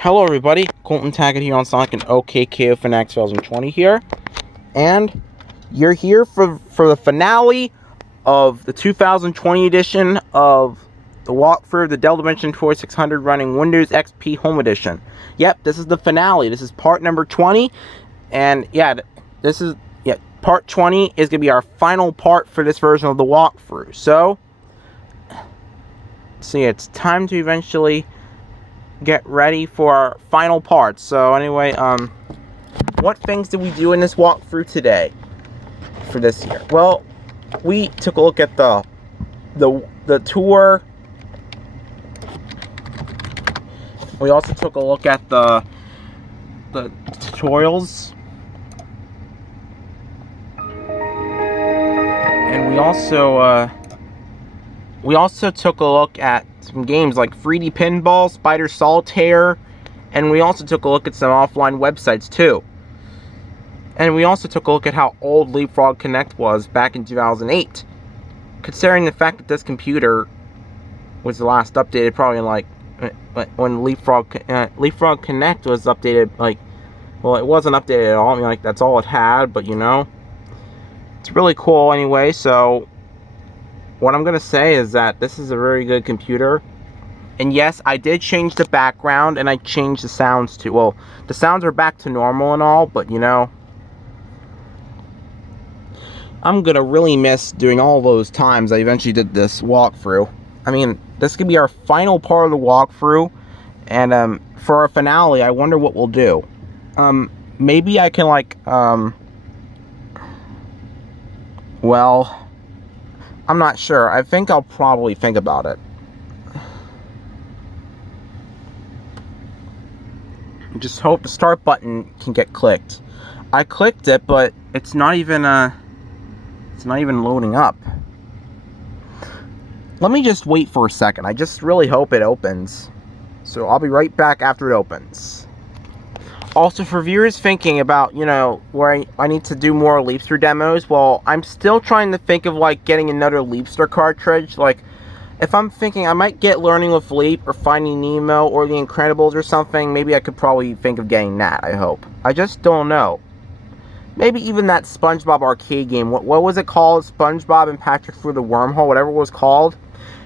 Hello everybody, Colton Taggart here on Sonic and OKKO Fanax 2020 here, and you're here for the finale of the 2020 edition of the walkthrough of the Dell Dimension 4600 running Windows XP Home Edition. Yep, this is the finale. This is part number 20, and part 20 is going to be our final part for this version of the walkthrough. So, it's time to eventually get ready for our final part. So anyway, what things did we do in this walkthrough today for this year? Well, we took a look at the tour. We also took a look at the tutorials, and we also took a look at some games like 3D Pinball, Spider Solitaire, and we also took a look at some offline websites too. And we also took a look at how old Leapfrog Connect was back in 2008. Considering the fact that this computer was the last updated probably like when Leapfrog Connect was updated, well, it wasn't updated at all. I mean, like, that's all it had, but you know, it's really cool anyway. So what I'm going to say is that this is a very good computer. And yes, I did change the background and I changed the sounds too. Well, the sounds are back to normal and all, but you know, I'm going to really miss doing all those times I eventually did this walkthrough. I mean, this could be our final part of the walkthrough. And for our finale, I wonder what we'll do. Maybe I can well, I'm not sure. I think I'll probably think about it. Just hope the start button can get clicked. I clicked it, but it's not even loading up. Let me just wait for a second. I just really hope it opens. So I'll be right back after it opens. Also, for viewers thinking about, you know, where I need to do more Leapster demos, well, I'm still trying to think of, like, getting another Leapster cartridge. Like, if I'm thinking I might get Learning with Leap or Finding Nemo or The Incredibles or something, maybe I could probably think of getting that, I hope. I just don't know. Maybe even that SpongeBob arcade game. What was it called? SpongeBob and Patrick Through the Wormhole, whatever it was called.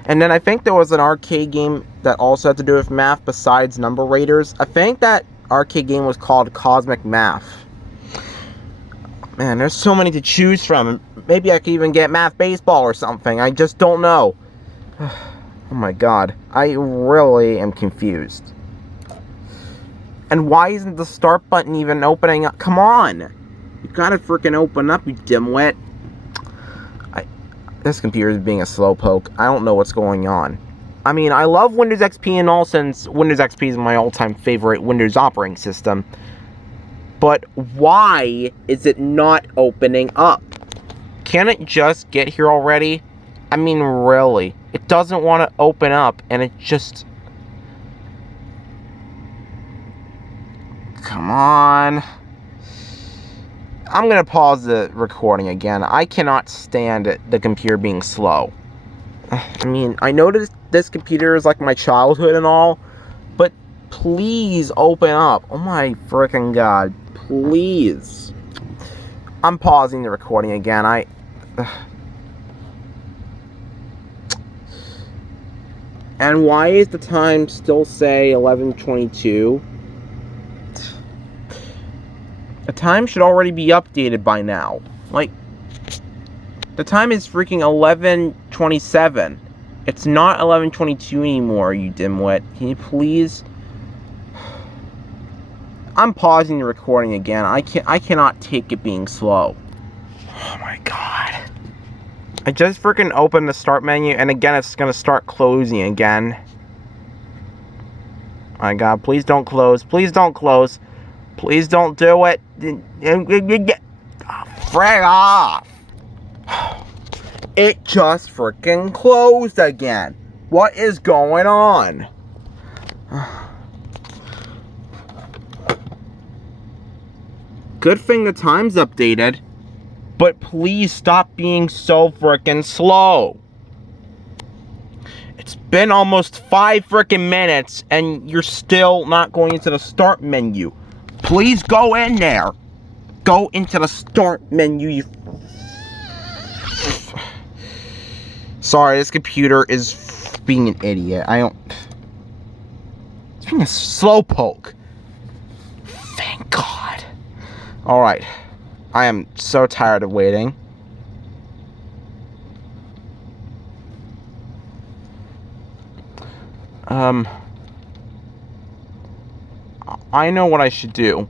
And then I think there was an arcade game that also had to do with math besides Number Raiders. I think that arcade game was called Cosmic Math. Man, there's so many to choose from. Maybe I could even get Math Baseball or something. I just don't know. Oh my god. I really am confused. And why isn't the start button even opening up? Come on! You gotta freaking open up, you dimwit. This computer is being a slowpoke. I don't know what's going on. I mean, I love Windows XP and all, since Windows XP is my all-time favorite Windows operating system. But why is it not opening up? Can it just get here already? I mean, really. It doesn't want to open up, and it just... Come on. I'm going to pause the recording again. I cannot stand the computer being slow. I mean, I know this computer is like my childhood and all, but please open up. Oh my freaking god. Please. I'm pausing the recording again. And why is the time still say 11:22? The time should already be updated by now. Like, the time is freaking 11:27. It's not 11:22 anymore, you dimwit. Can you please? I'm pausing the recording again. I cannot take it being slow. Oh my god. I just freaking opened the start menu, and again it's gonna start closing again. My god, please don't close. Please don't close. Please don't do it. Frig off. It just freaking closed again. What is going on? Good thing the time's updated. But please stop being so freaking slow. been almost 5 freaking minutes and you're still not going into the start menu. Please go in there. Go into the start menu, you... Sorry, this computer is being an idiot. It's being a slowpoke. Thank God. Alright. I am so tired of waiting. I know what I should do.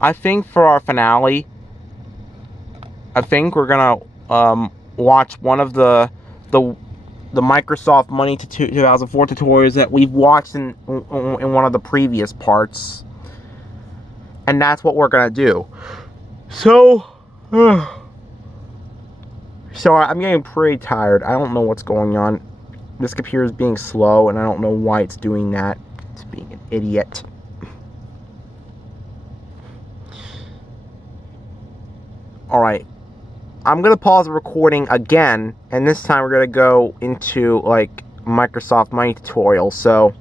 I think for our finale, I think we're gonna watch one of the Microsoft Money to 2004 tutorials that we've watched in one of the previous parts, and that's what we're gonna do. So I'm getting pretty tired. I don't know what's going on. This computer is being slow, and I don't know why it's doing that. It's being an idiot. Alright. I'm going to pause the recording again, and this time we're going to go into, like, Microsoft Money tutorial. So,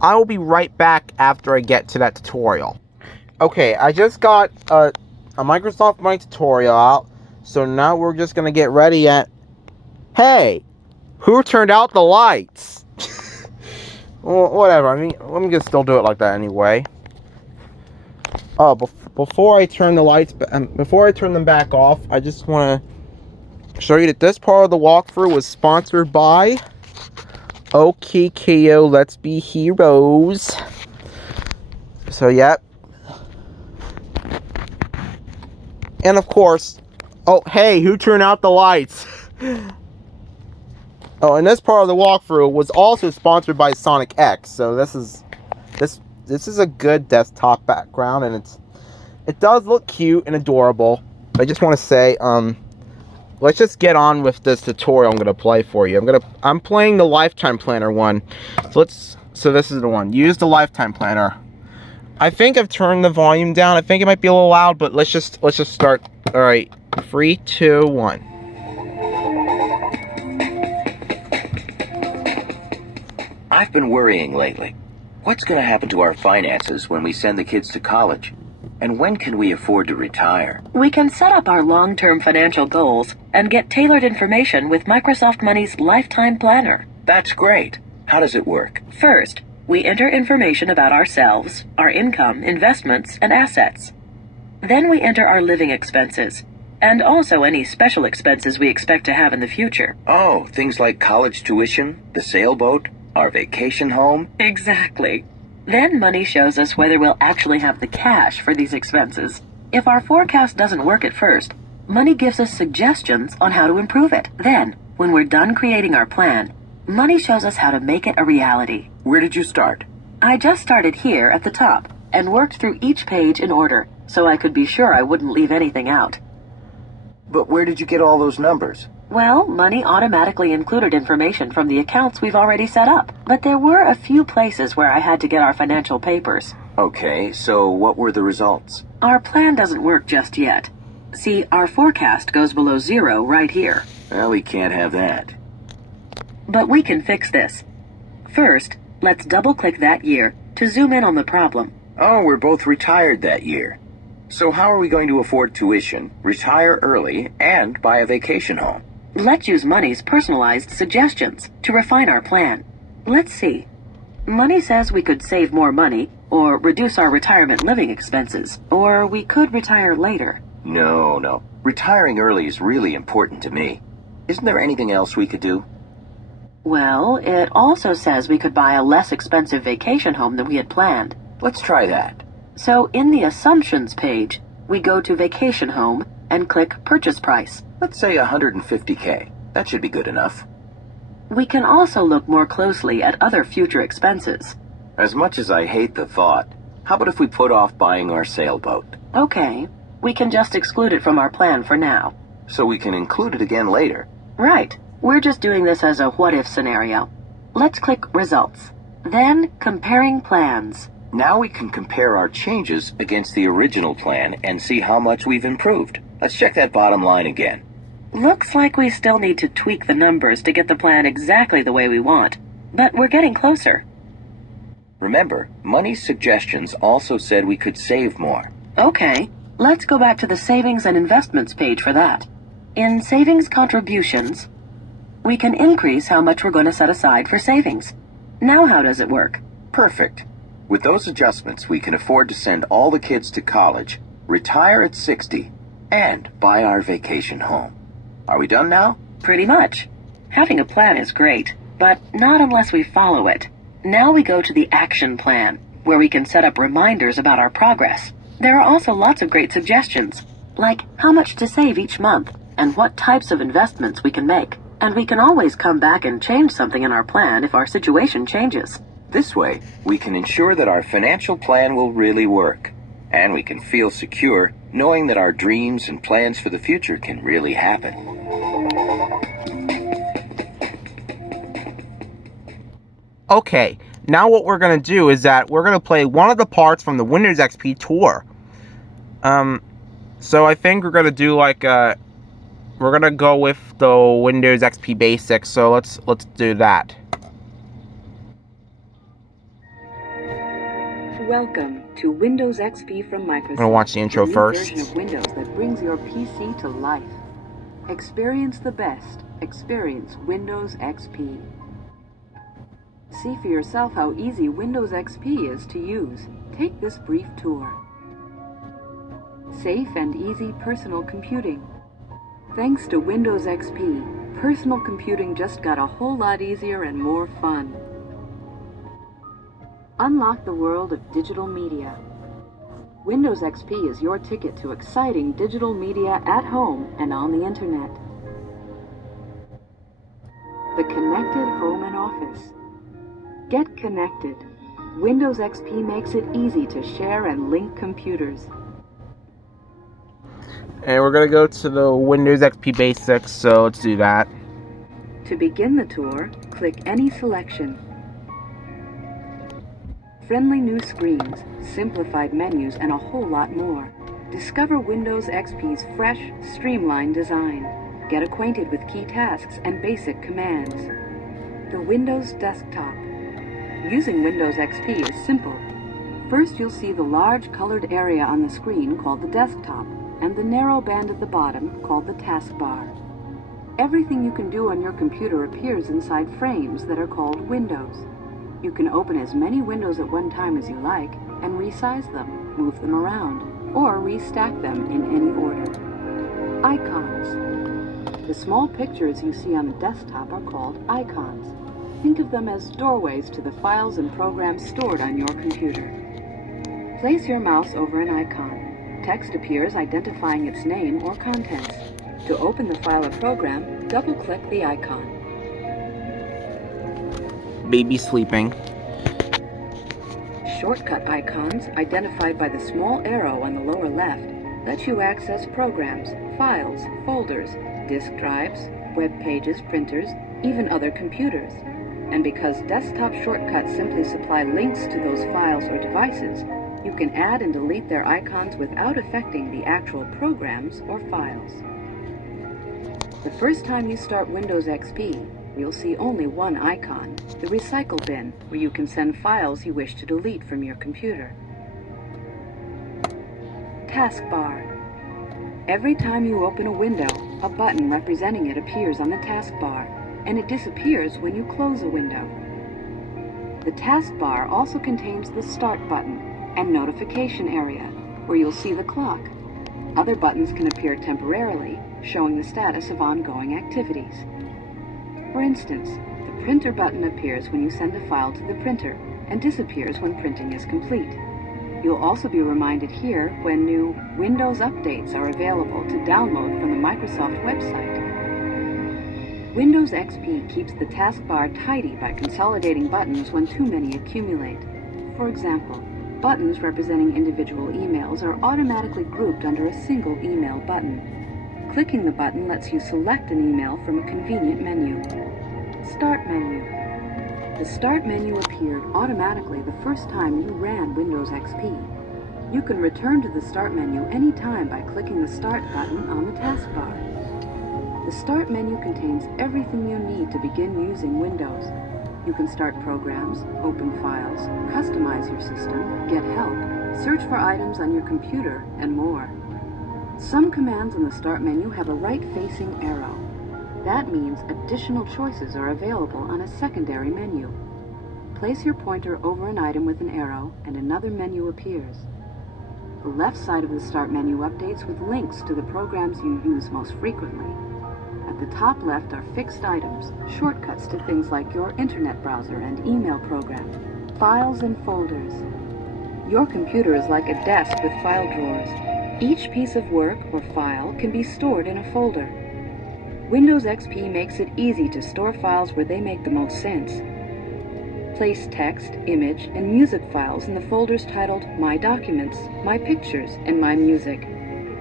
I will be right back after I get to that tutorial. Okay, I just got a Microsoft Money tutorial out, so now we're just going to get ready at... Hey! Who turned out the lights? Well, whatever. I mean, I'm gonna still do it like that anyway. Oh, before I turn the lights, before I turn them back off, I just want to show you that this part of the walkthrough was sponsored by OKKO Let's Be Heroes. So, yep. And of course, oh, hey, who turned out the lights? Oh, and this part of the walkthrough was also sponsored by Sonic X. So this is a good desktop background, and it does look cute and adorable. I just want to say, let's just get on with this tutorial I'm gonna play for you. I'm playing the Lifetime Planner one. So this is the one. Use the Lifetime Planner. I think I've turned the volume down. I think it might be a little loud, but let's just start. All right, 3, 2, 1. I've been worrying lately. What's going to happen to our finances when we send the kids to college? And when can we afford to retire? We can set up our long-term financial goals and get tailored information with Microsoft Money's Lifetime Planner. That's great. How does it work? First, we enter information about ourselves, our income, investments, and assets. Then we enter our living expenses, and also any special expenses we expect to have in the future. Oh, things like college tuition, the sailboat, our vacation home? Exactly. Then Money shows us whether we'll actually have the cash for these expenses. If our forecast doesn't work at first, Money gives us suggestions on how to improve it. Then, when we're done creating our plan, Money shows us how to make it a reality. Where did you start? I just started here at the top and worked through each page in order so I could be sure I wouldn't leave anything out. But where did you get all those numbers? Well, Money automatically included information from the accounts we've already set up, but there were a few places where I had to get our financial papers. Okay, so what were the results? Our plan doesn't work just yet. See, our forecast goes below 0 right here. Well, we can't have that. But we can fix this. First, let's double-click that year to zoom in on the problem. Oh, we're both retired that year. So how are we going to afford tuition, retire early, and buy a vacation home? Let's use Money's personalized suggestions to refine our plan. Let's see. Money says we could save more money, or reduce our retirement living expenses, or we could retire later. No. Retiring early is really important to me. Isn't there anything else we could do? Well, it also says we could buy a less expensive vacation home than we had planned. Let's try that. So in the Assumptions page, we go to Vacation Home and click Purchase Price. Let's say $150K. That should be good enough. We can also look more closely at other future expenses. As much as I hate the thought, how about if we put off buying our sailboat? Okay, we can just exclude it from our plan for now. So we can include it again later. Right. We're just doing this as a what-if scenario. Let's click Results. Then Comparing Plans. Now we can compare our changes against the original plan and see how much we've improved. Let's check that bottom line again. Looks like we still need to tweak the numbers to get the plan exactly the way we want. but we're getting closer. Remember, Money's suggestions also said we could save more. Okay, let's go back to the Savings and Investments page for that. In Savings Contributions, we can increase how much we're going to set aside for savings. Now how does it work? Perfect. With those adjustments, we can afford to send all the kids to college, retire at 60, and buy our vacation home. Are we done now? Pretty much. Having a plan is great, but not unless we follow it. Now we go to the action plan, where we can set up reminders about our progress. There are also lots of great suggestions, like how much to save each month and what types of investments we can make. And we can always come back and change something in our plan if our situation changes. This way, we can ensure that our financial plan will really work. And we can feel secure knowing that our dreams and plans for the future can really happen. Okay, now what we're going to do is that we're going to play one of the parts from the Windows XP tour. So I think we're going to do like we're going to go with the Windows XP basics, so let's do that. Welcome to Windows XP from Microsoft. I'm going to watch the intro new first. Version of Windows that brings your PC to life. Experience the best. Experience Windows XP. See for yourself how easy Windows XP is to use. Take this brief tour. Safe and easy personal computing. Thanks to Windows XP, personal computing just got a whole lot easier and more fun. Unlock the world of digital media. Windows XP is your ticket to exciting digital media at home and on the internet. The connected home and office. Get connected. Windows XP makes it easy to share and link computers. And we're going to go to the Windows XP basics, so let's do that. To begin the tour, click any selection. Friendly new screens, simplified menus, and a whole lot more. Discover Windows XP's fresh, streamlined design. Get acquainted with key tasks and basic commands. The Windows desktop. Using Windows XP is simple. First, you'll see the large colored area on the screen called the desktop, and the narrow band at the bottom called the taskbar. Everything you can do on your computer appears inside frames that are called windows. You can open as many windows at one time as you like and resize them, move them around, or restack them in any order. Icons. The small pictures you see on the desktop are called icons. Think of them as doorways to the files and programs stored on your computer. Place your mouse over an icon. Text appears identifying its name or contents. To open the file or program, double-click the icon. Baby sleeping. Shortcut icons, identified by the small arrow on the lower left, let you access programs, files, folders, disk drives, web pages, printers, even other computers. And because desktop shortcuts simply supply links to those files or devices, you can add and delete their icons without affecting the actual programs or files. The first time you start Windows XP, you'll see only one icon, the recycle bin, where you can send files you wish to delete from your computer. Taskbar. Every time you open a window, a button representing it appears on the taskbar, and it disappears when you close a window. The taskbar also contains the Start button and Notification area, where you'll see the clock. Other buttons can appear temporarily, showing the status of ongoing activities. For instance, the Printer button appears when you send a file to the printer and disappears when printing is complete. You'll also be reminded here when new Windows updates are available to download from the Microsoft website. Windows XP keeps the taskbar tidy by consolidating buttons when too many accumulate. For example, buttons representing individual emails are automatically grouped under a single email button. Clicking the button lets you select an email from a convenient menu. Start menu. The Start menu appeared automatically the first time you ran Windows XP. You can return to the Start menu anytime by clicking the Start button on the taskbar. The Start menu contains everything you need to begin using Windows. You can start programs, open files, customize your system, get help, search for items on your computer, and more. Some commands in the Start menu have a right-facing arrow. That means additional choices are available on a secondary menu. Place your pointer over an item with an arrow, and another menu appears. The left side of the Start menu updates with links to the programs you use most frequently. At the top left are fixed items, shortcuts to things like your internet browser and email program, files and folders. Your computer is like a desk with file drawers. Each piece of work or file can be stored in a folder. Windows XP makes it easy to store files where they make the most sense. Place text, image, and music files in the folders titled My Documents, My Pictures, and My Music.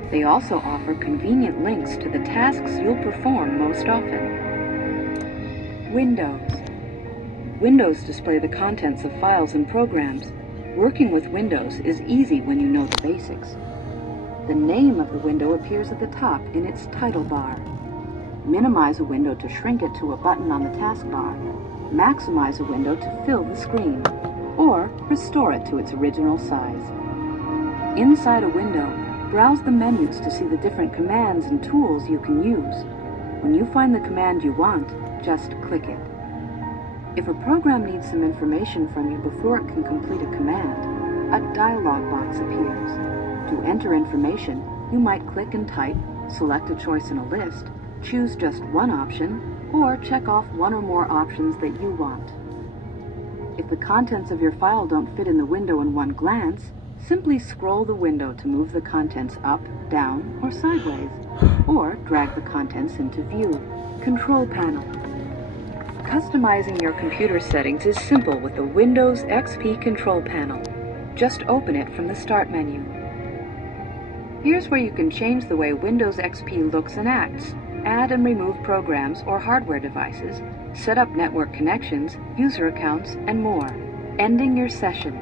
They also offer convenient links to the tasks you'll perform most often. Windows. Windows display the contents of files and programs. Working with Windows is easy when you know the basics. The name of the window appears at the top in its title bar. Minimize a window to shrink it to a button on the taskbar. Maximize a window to fill the screen, or restore it to its original size. Inside a window, browse the menus to see the different commands and tools you can use. When you find the command you want, just click it. If a program needs some information from you before it can complete a command, a dialog box appears. To enter information, you might click and type, select a choice in a list, choose just one option, or check off one or more options that you want. If the contents of your file don't fit in the window in one glance, simply scroll the window to move the contents up, down, or sideways, or drag the contents into view. Control panel. Customizing your computer settings is simple with the Windows XP control panel. Just open it from the Start menu. Here's where you can change the way Windows XP looks and acts. Add and remove programs or hardware devices, set up network connections, user accounts, and more. Ending your session.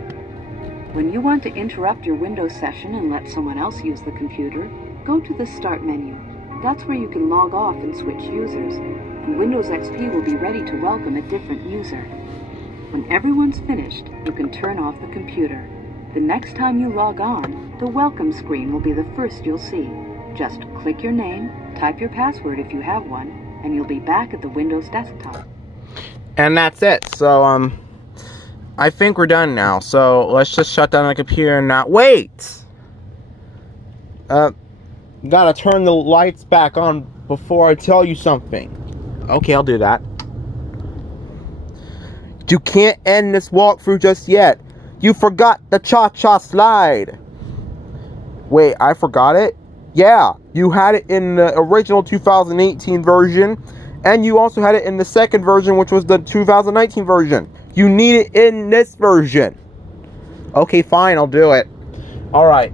When you want to interrupt your Windows session and let someone else use the computer, go to the Start menu. That's where you can log off and switch users, and Windows XP will be ready to welcome a different user. When everyone's finished, you can turn off the computer. The next time you log on, the welcome screen will be the first you'll see. Just click your name, type your password if you have one, and you'll be back at the Windows desktop. And that's it. So, I think we're done now. So, let's just shut down the computer and not wait! Gotta turn the lights back on before I tell you something. Okay, I'll do that. You can't end this walkthrough just yet. You forgot the cha-cha slide. Wait, I forgot it? Yeah, you had it in the original 2018 version, and you also had it in the second version, which was the 2019 version. You need it in this version. Okay, fine, I'll do it. Alright.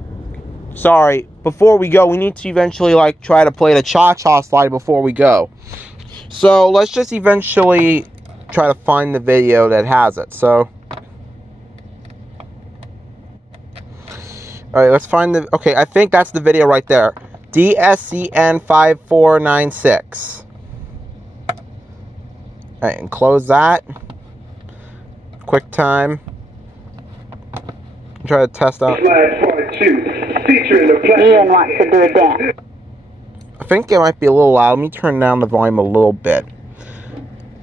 Sorry, before we go, we need to eventually, try to play the cha-cha slide before we go. So, let's just eventually try to find the video that has it, so... Alright, let's find the... Okay, I think that's the video right there. DSCN5496. Alright, and close that. QuickTime. Try to test out. Slide 42, featuring the Ian wants to do a dance. I think it might be a little loud. Let me turn down the volume a little bit.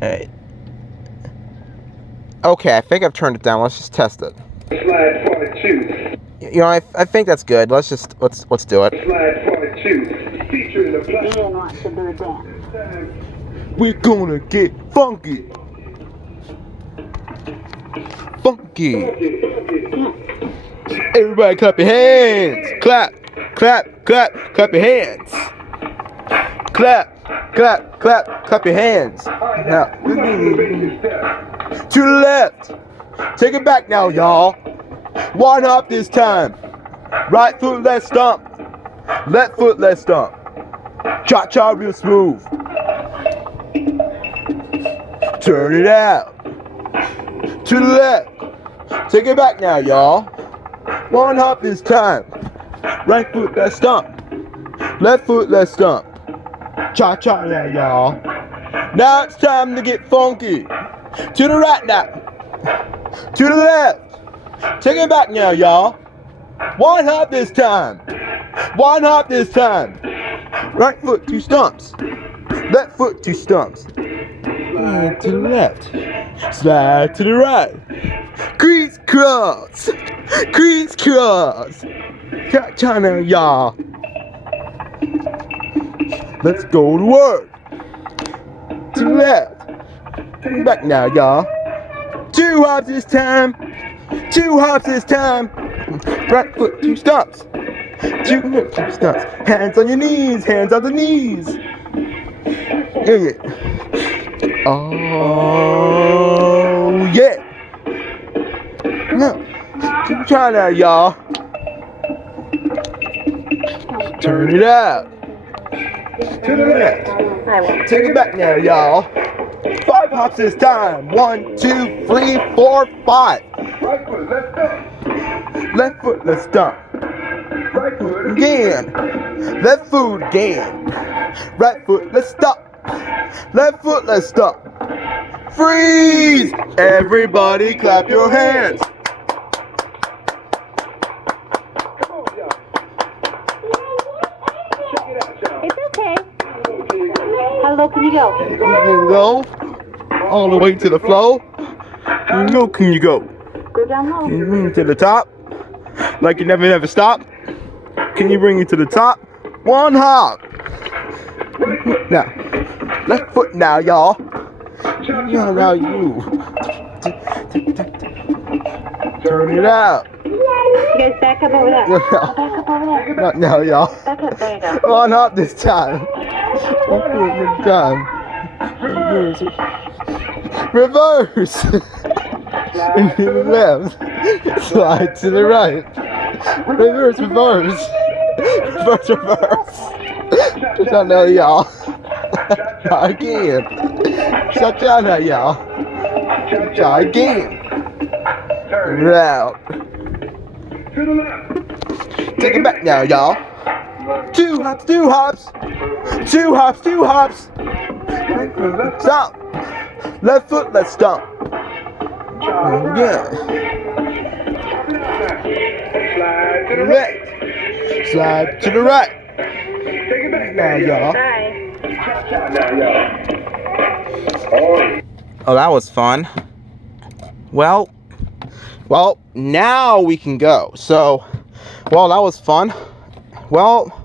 Alright. Okay, I think I've turned it down. Let's just test it. Slide 42. You know, I think that's good. Let's do it. Slide 42, featuring the Ian wants to do a dance. We're gonna get funky. Funky. Everybody clap your hands. Clap, clap, clap, clap your hands. Clap, clap, clap, clap your hands. Now, to the left. Take it back now, y'all. One up this time. Right foot, left stomp. Left foot, left stomp. Cha-cha real smooth. Turn it out. To the left. Take it back now, y'all. One hop this time. Right foot, left stomp. Left foot, left stomp. Cha-cha now, y'all. Now it's time to get funky. To the right now. To the left. Take it back now, y'all. One hop this time. One hop this time. Right foot, 2 stumps. Left foot, 2 stumps. And to the left. Slide to the right. Crisscross. Crisscross. Cha-cha now, y'all. Let's go to work. To the left. Back now, y'all. 2 hops this time. 2 hops this time. Right foot, 2 stumps. 2 stumps. Hands on your knees. Hands on the knees. Yeah. Oh, yeah. No. Try that, y'all. Turn it out. To the left. Take it back now, y'all. 5 hops this time. 1, 2, 3, 4, 5. Right foot, let's go. Left foot, let's stomp. Right foot. Again. Left foot again. Right foot, let's stop. Left foot, let's stop. Freeze! Everybody clap your hands. Come on, y'all. Check it out, y'all. It's okay. Here you go. How low can you go? You can go all the way to the floor. Can you go? Go down low. Can you bring it to the top? Like you never stop? Can you bring it to the top? 1 hop. Now, left foot now, y'all. Yeah, now you. Turn it out. You guys back up over there. Back up over there. Not now, y'all. Back up. There you go. 1 hop this time. 1 foot this time. Reverse. And to the left. Slide to the right. Reverse, reverse. Reverse, reverse. Just out now, y'all. Try again. Shut down now, y'all. Try again. Out. To the left. Take it back now, y'all. 2 hops, 2 hops. 2 hops, 2 hops. Stop. Left foot, let's stomp. Again. Slide to the right. Left. Slide to the right. Take it back Now, y'all. Bye. Now, y'all. Oh, that was fun. Well, now we can go. So, well, that was fun. Well,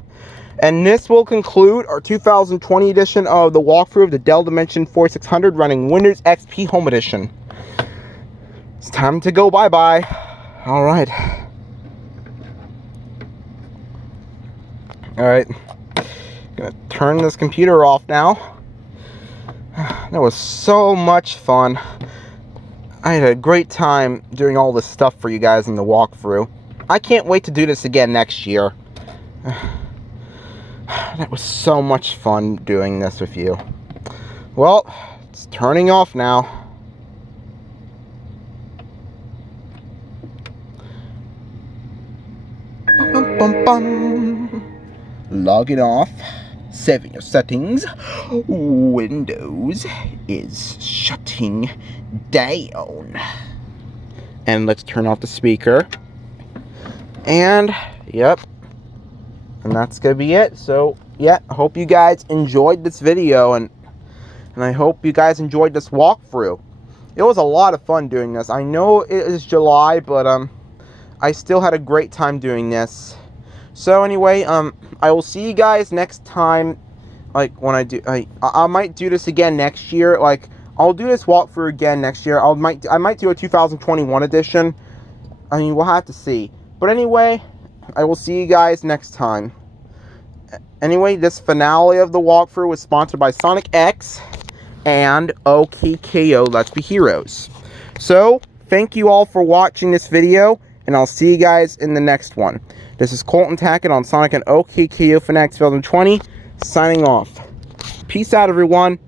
and this will conclude our 2020 edition of the walkthrough of the Dell Dimension 4600 running Windows XP Home Edition. It's time to go bye-bye. All right. All right. Gonna turn this computer off now. That was so much fun. I had a great time doing all this stuff for you guys in the walkthrough. I can't wait to do this again next year. That was so much fun doing this with you. Well, it's turning off now. Bum, bum, bum. Log it off. Save your settings. Windows is shutting down. And let's turn off the speaker. And, yep. And that's gonna be it. So, yeah, I hope you guys enjoyed this video. And I hope you guys enjoyed this walkthrough. It was a lot of fun doing this. I know it is July, but, I still had a great time doing this. So anyway, I will see you guys next time. Like when I do, I might do this again next year. Like I'll do this walkthrough again next year. I might do a 2021 edition. I mean, we'll have to see. But anyway, I will see you guys next time. Anyway, this finale of the walkthrough was sponsored by Sonic X and OKKO Let's Be Heroes. So thank you all for watching this video, and I'll see you guys in the next one. This is Colton Tackett on Sonic and OKKO Fanatics 2020, signing off. Peace out, everyone.